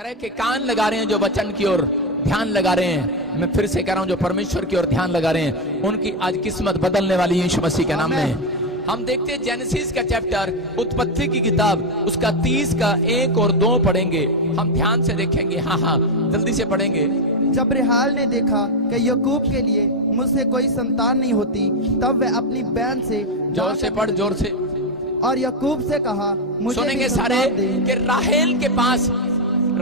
कह रहे कि कान लगा रहे हैं जो वचन की ओर ध्यान लगा रहे हैं, मैं फिर से कह रहा हूं जो परमेश्वर की ओर ध्यान लगा रहे हैं उनकी आज किस्मत बदलने वाली है यीशु मसीह के नाम में। हम देखते हैं जेनेसिस का चैप्टर, उत्पत्ति की किताब, उसका 30 का 1 और 2 पढ़ेंगे, हम ध्यान से देखेंगे। हाँ जल्दी से पढ़ेंगे। जब रेहाल ने देखा कि याकूब के लिए मुझसे कोई संतान नहीं होती, तब वह अपनी बहन से, जोर से पढ़, जोर से, और याकूब से कहा, मुझे सुनेंगे भी सारे संतान दे। कि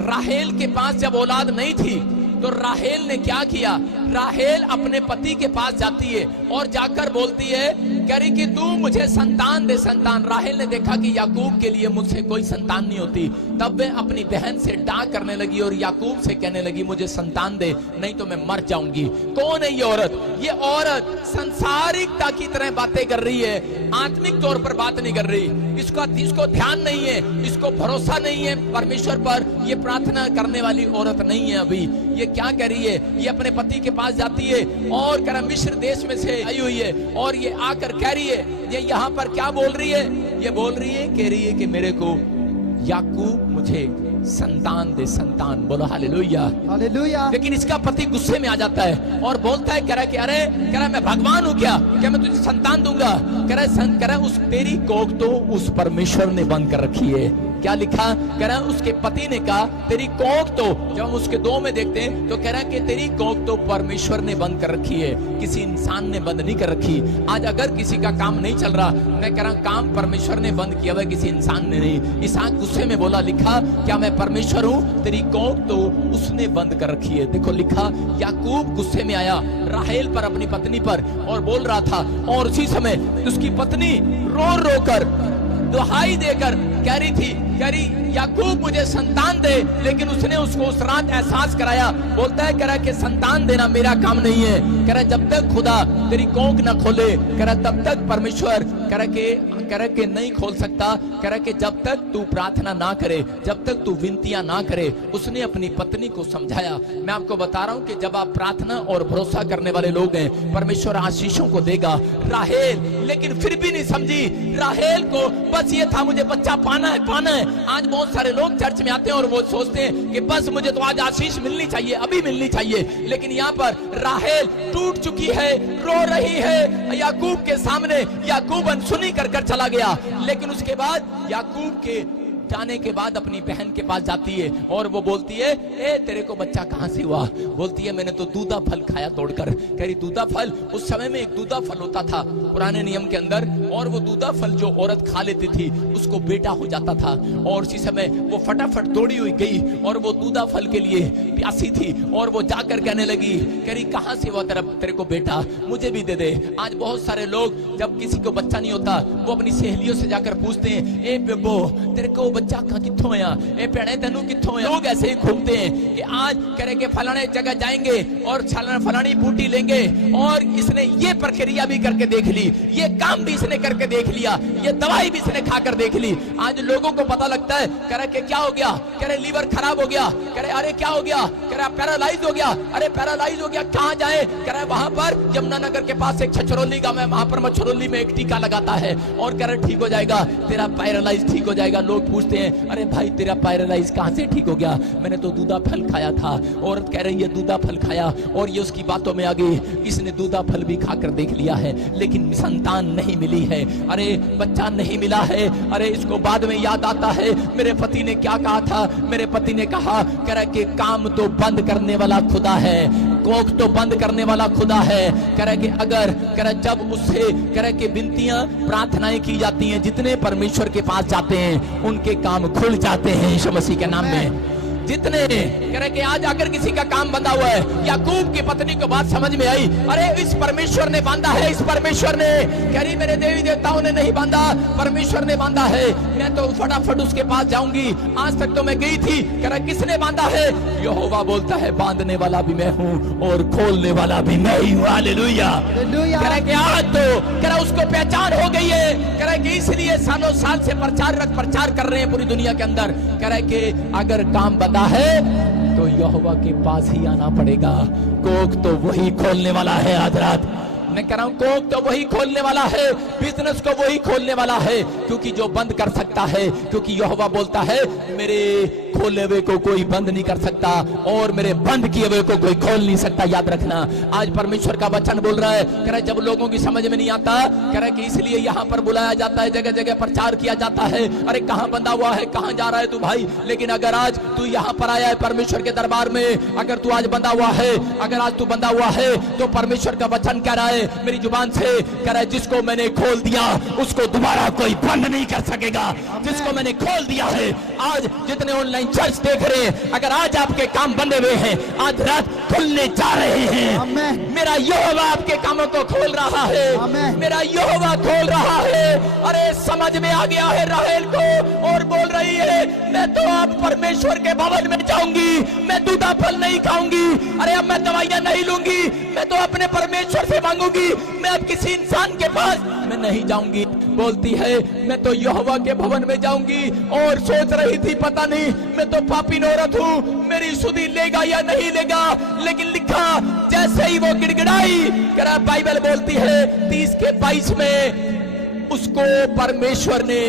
राहेल के पास जब औलाद नहीं थी तो राहेल ने क्या किया, राहेल अपने पति के पास जाती है और जाकर बोलती है, कह रही कि तू मुझे संतान दे, संतान। राहेल ने देखा कि याकूब के लिए मुझसे कोई संतान नहीं होती, तब वह अपनी बहन से डांट करने लगी और याकूब से कहने लगी मुझे संतान दे नहीं तो मैं मर जाऊंगी। कौन है ये औरत? ये औरत संसारिकता की तरह बातें कर रही है, आत्मिक तौर पर बात नहीं कर रही। इसको ध्यान नहीं है, इसको भरोसा नहीं है परमेश्वर पर, ये प्रार्थना करने वाली औरत नहीं है। अभी ये क्या कह रही है, ये अपने पति के पास जाती है और कह मिस्र देश में से आई हुई है और ये आकर कह रही है, ये यहाँ पर क्या बोल रही है, ये बोल रही है, कह रही है कि मेरे को याकूब मुझे संतान दे, संतान। बोलो हालेलुया, हालेलुया। लेकिन इसका पति गुस्से में आ जाता है और बोलता है, कह रहा है कि अरे, कह रहा मैं भगवान हूं क्या मैं तुझे संतान दूंगा? कह रहा उस तेरी कोख तो उस परमेश्वर ने बंद कर रखी है। क्या लिखा? कह रहा उसके पति ने कहा तेरी कोख तो, जब हम उसके 2 में देखते हैं तो कह रहा है कि तेरी कोख तो परमेश्वर ने बंद कर रखी है, किसी इंसान ने बंद नहीं कर रखी। आज अगर किसी का काम नहीं चल रहा, मैं कह रहा काम परमेश्वर ने बंद किया हुआ, किसी इंसान ने नहीं। इसहाक गुस्से में बोला, लिखा क्या मैं परमेश्वर हूँ? तेरी कोख तो उसने बंद कर रखी है। देखो लिखा, याकूब गुस्से में आया राहेल पर, अपनी पत्नी पर, और बोल रहा था, और उसी समय उसकी पत्नी रो रो कर दुहाई देकर कह रही थी, कह रही याकूब मुझे संतान दे, लेकिन उसने उसको उस रात एहसास कराया। बोलता है, कह रहा कि संतान देना मेरा काम नहीं है, कह रहा जब तक खुदा तेरी कोख ना खोले, कह रहा तब तक परमेश्वर कह रहा कि नहीं खोल सकता। कह रहा कि जब तक तू प्रार्थना ना करे, जब तक तू विनतियां ना करे। उसने अपनी पत्नी को समझाया। मैं आपको बता रहा हूं कि जब आप प्रार्थना और भरोसा करने वाले लोग हैं, परमेश्वर आशीषों को देगा। राहेल लेकिन फिर भी नहीं समझी, राहेल को बस ये था मुझे बच्चा पाना है, पाना है। आज बहुत सारे लोग चर्च में आते हैं और वो सोचते हैं कि बस मुझे तो आज आशीष मिलनी चाहिए, अभी मिलनी चाहिए। लेकिन यहाँ पर राहेल टूट चुकी है, रो रही है याकूब के सामने। याकूब अनसुनी कर चला गया, लेकिन उसके बाद याकूब के जाने के बाद अपनी बहन के पास जाती है और वो बोलती है, ए तेरे को बच्चा कहां से हुआ? बोलती है मैंने तो दूधा फल खाया तोड़कर। कह रही दूधा फल? उस समय में एक दूधा फल होता था पुराने नियम के अंदर, और वो दूधा फल जो औरत खा लेती थी उसको बेटा हो जाता था। और उसी समय वो फटाफट तोड़ी हुई गई और वो दूधा फल के लिए प्यासी थी और वो जाकर कहने लगी, कह रही कहां से हुआ तेरे को बेटा, मुझे भी दे दे। आज बहुत सारे लोग जब किसी को बच्चा नहीं होता, वो अपनी सहेलियों से जाकर पूछते हैं, ए बेबो तेरे को बच्चा कित्थों आया, ए पेड़े तेनू कित्थों आया। लोग ऐसे ही घूमते हैं कि आज करेंगे फलाने जगह जाएंगे और फलानी बूटी लेंगे, और इसने ये प्रक्रिया भी करके देख ली, ये काम भी इसने करके देख लिया, ये दवाई भी इसने खाकर देख ली। आज लोगों को पता लगता है, कह रहे कि क्या हो गया? कह रहे लीवर खराब हो गया। कह रहे अरे क्या हो गया? कह रहा पैरालाइज हो गया। अरे पैरालाइज हो गया, कहाँ जाए? कह रहा वहां पर यमुनानगर के पास एक छछरौली गांव है, वहां पर छछरौली में एक टीका लगाता है और कह रहे ठीक हो जाएगा, तेरा पैरालाइज ठीक हो जाएगा। लोग पूछते हैं, अरे भाई तेरा पैरालाइज कहां से ठीक हो गया? मैंने तो दूधा फल खाया था। औरत कह रही है दूधा फल खाया, और ये उसकी बातों में आ गई, इसने दूधा फल भी खाकर देख लिया है, लेकिन संतान नहीं मिली है। अरे बच्चा नहीं मिला है। अरे इसको बाद में याद आता है, मेरे पति ने क्या कहा था? मेरे पति ने कहा, कह रहा कि काम तो बंद करने वाला खुदा है, कोख तो बंद करने वाला खुदा है। कह रहा कि अगर कह रहा जब उससे कह रहा कि विनतियां प्रार्थनाएं की जाती हैं, जितने परमेश्वर के पास जाते हैं उनके काम खुल जाते हैं यीशु मसीह के नाम में। जितने कह रहे कि आज आकर किसी का काम बंधा हुआ है। याकूब की पत्नी को बात समझ में आई, अरे इस परमेश्वर ने बांधा है, इस परमेश्वर ने। कह रही मेरे देवी देवताओं ने नहीं बांधा, परमेश्वर ने बांधा है। मैं तो फटाफट उसके पास जाऊंगी, आज तक तो मैं गई थी। कह रहा किसने बांधा है? यहोवा बोलता है बांधने वाला भी मैं हूँ और खोलने वाला भी मैं ही हूँ। हालेलुया। कह रहा कि आज तो कह रहा उसको पहचान हो गई है। कह रहा कि इसलिए सालों साल से प्रचार कर रहे हैं पूरी दुनिया के अंदर। कह रहा कि अगर काम बंधा है तो यहोवा के पास ही आना पड़ेगा। कोख तो वही खोलने वाला है। आज रात मैं कह रहा हूं, कोख तो वही खोलने वाला है, बिजनेस को वही खोलने वाला है, क्योंकि जो बंद कर सकता है, क्योंकि यहोवा बोलता है मेरे खोले हुए को कोई बंद नहीं कर सकता और मेरे बंद किए हुए को कोई खोल नहीं सकता। याद रखना, आज परमेश्वर का वचन बोल रहा है, कह रहा है जब लोगों की समझ में नहीं आता, कह रहा है कि इसलिए यहाँ पर बुलाया जाता है, जगह जगह प्रचार किया जाता है, अरे कहाँ बंधा हुआ है, कहाँ जा रहा है तू भाई। लेकिन अगर आज तू यहाँ पर आया है परमेश्वर के दरबार में, अगर तू आज बंधा हुआ है, अगर आज तू बंधा हुआ है, तो परमेश्वर का वचन कह रहा है मेरी जुबान से, कह रहा है जिसको मैंने खोल दिया उसको दोबारा कोई बंद नहीं कर सकेगा। जिसको मैंने खोल दिया है, आज जितने ऑनलाइन चर्च देख रहे हैं, अगर आज आपके काम बंधे हुए हैं, आज रात खुलने जा रहे हैं। मेरा यहोवा आपके कामों को खोल रहा है, मेरा यहोवा खोल रहा है। अरे समझ में आ गया है राहेल को, और बोल रही है मैं तो अब परमेश्वर के भवन में जाऊंगी, मैं दूधा फल नहीं खाऊंगी, अरे अब मैं दवाइयां नहीं लूंगी, मैं तो अपने परमेश्वर से मांगूंगी, मैं अब किसी इंसान के पास मैं नहीं जाऊंगी। बोलती है मैं तो यहोवा के भवन में जाऊंगी, और सोच रही थी पता नहीं मैं तो पापी औरत हूँ, मेरी सुधि लेगा या नहीं लेगा। लेकिन लिखा जैसे ही वो गिड़गिड़ाई, कह रहा बाइबल बोलती है 30 के 22 में उसको परमेश्वर ने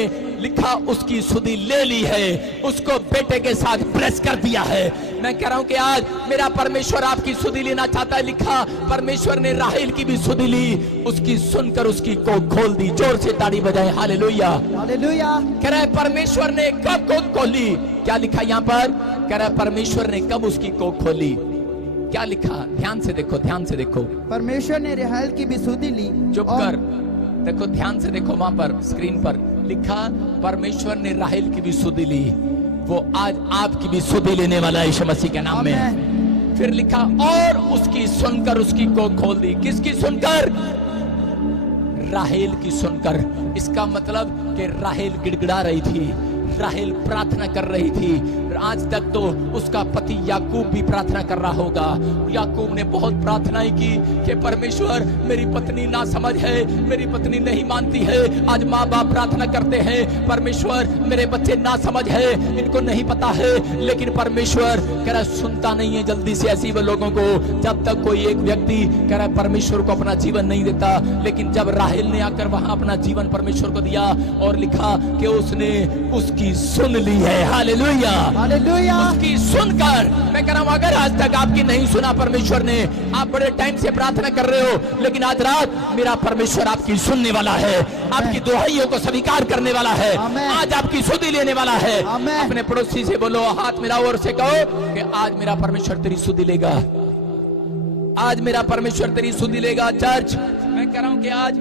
लिखा उसकी सुधि ले ली है, उसको बेटे के साथ प्रेस कर दिया है। मैं कह रहा हूं कि आज मेरा परमेश्वर आपकी सुधि लेना चाहता है। लिखा परमेश्वर ने राहेल की भी सुधि ली, उसकी सुनकर उसकी कोख खोल दी। जोर से ताड़ी बजाएं, हालेलुया हालेलुया। कह रहा है परमेश्वर ने कब कोख खोली, क्या लिखा यहाँ पर, कह रहा है परमेश्वर ने कब उसकी कोख खोली, क्या लिखा, ध्यान से देखो, ध्यान से देखो। परमेश्वर ने राहेल की भी सुधि ली। चुप कर, देखो ध्यान से देखो, वहां पर स्क्रीन पर लिखा परमेश्वर ने राहेल की भी सुधि ली, वो आज आपकी भी सुधि लेने वाला है यीशु मसीह के नाम में। फिर लिखा और उसकी सुनकर उसकी कोख खोल दी। किसकी सुनकर, राहेल की सुनकर। इसका मतलब कि राहेल गिड़गिड़ा रही थी, राहेल प्रार्थना कर रही थी। आज तक तो उसका पति याकूब भी प्रार्थना कर रहा होगा। याकूब ने बहुत प्रार्थनाएं की कि परमेश्वर मेरी पत्नी ना समझ है, मेरी पत्नी नहीं मानती है। आज माँ बाप प्रार्थना करते हैं परमेश्वर मेरे बच्चे ना समझ है, इनको नहीं पता है, लेकिन परमेश्वर कह रहा सुनता नहीं है जल्दी से ऐसी वो लोगों को, जब तक कोई एक व्यक्ति कह रहा है परमेश्वर को अपना जीवन नहीं देता। लेकिन जब राहेल ने आकर वहां अपना जीवन परमेश्वर को दिया, और लिखा कि उसने उसकी सुन ली है। Hallelujah hallelujah. उसकी सुनकर, मैं कह रहा हूं अगर आज तक आपकी नहीं सुना परमेश्वर ने, आप बड़े टाइम से प्रार्थना कर रहे हो, लेकिन आज रात मेरा परमेश्वर आपकी सुनने वाला है, आपकी दुआइयों को स्वीकार करने वाला है, आज आपकी सुधि लेने वाला है। अपने पड़ोसी से बोलो, हाथ मिलाओ और से कहो कि आज मेरा परमेश्वर तेरी सुधि लेगा, आज मेरा परमेश्वर तेरी सुधि लेगा। चर्च, मैं कह रहा हूं कि आज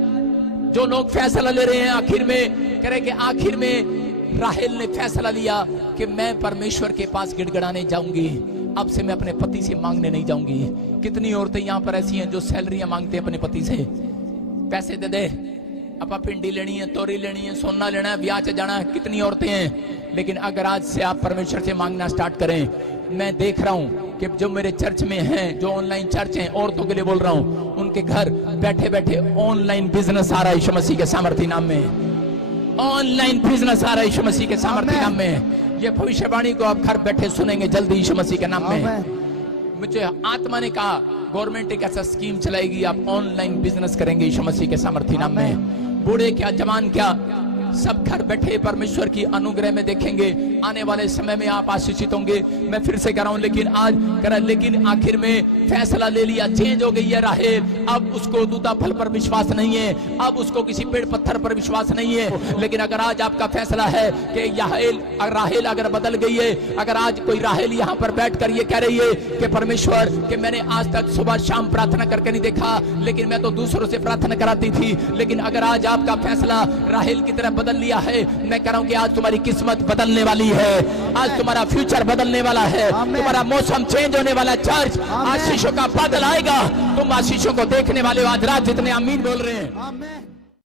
जो लोग फैसला ले रहे हैं, आखिर में कह रहे कि आखिर में राहेल ने फैसला लिया कि मैं परमेश्वर के पास गिड़गिड़ाने जाऊंगी, अब से मैं अपने पति से मांगने नहीं जाऊंगी। कितनी औरतें यहाँ पर ऐसी हैं जो सैलरियां मांगते हैं अपने पति से, पैसे दे दे, अपा पिंडी लेनी है, तोरी लेनी है, सोना लेना है, ब्याह से जाना है, कितनी औरतें हैं। लेकिन अगर आज से आप परमेश्वर से मांगना स्टार्ट करें, मैं देख रहा हूं कि जो मेरे चर्च में हैं, जो ऑनलाइन चर्च हैं, औरतों के लिए बोल रहा हूं, उनके घर बैठे बैठे ऑनलाइन बिजनेस आ रहा है यीशु मसीह के सामर्थ्य नाम में। ऑनलाइन बिजनेस आ रहा है यीशु मसीह के सामर्थ्य नाम में। ये भविष्यवाणी को आप घर बैठे सुनेंगे जल्दी यीशु मसीह के नाम में। मुझे आत्मा ने कहा गवर्नमेंट एक ऐसा स्कीम चलाएगी, आप ऑनलाइन बिजनेस करेंगे यीशु मसीह के सामर्थ्य नाम में। बूढ़े क्या जवान क्या सब घर बैठे परमेश्वर की अनुग्रह में देखेंगे। आने वाले समय में आप आशीषित होंगे। मैं फिर से कह रहा हूं, लेकिन आज कह रहा, लेकिन आखिर में फैसला ले लिया, चेंज हो गई है राहेल। अब उसको दूधा फल पर विश्वास नहीं है, अब उसको किसी पेड़ पत्थर पर विश्वास नहीं है। लेकिन अगर आज आपका फैसला है कि राहेल अगर बदल गई है, अगर आज कोई राहेल यहाँ पर बैठ कर ये कह रही है कि परमेश्वर कि मैंने आज तक सुबह शाम प्रार्थना करके नहीं देखा, लेकिन मैं तो दूसरों से प्रार्थना कराती थी, लेकिन अगर आज आपका फैसला राहेल की तरह बदल लिया है, मैं कह रहा हूं कि आज तुम्हारी किस्मत बदलने वाली है, आज तुम्हारा फ्यूचर बदलने वाला है, तुम्हारा मौसम चेंज होने वाला। चर्च, आशीषों का बादल आएगा, तुम आशीषों को देखने वाले हो। आज रात जितने आमीन बोल रहे हैं,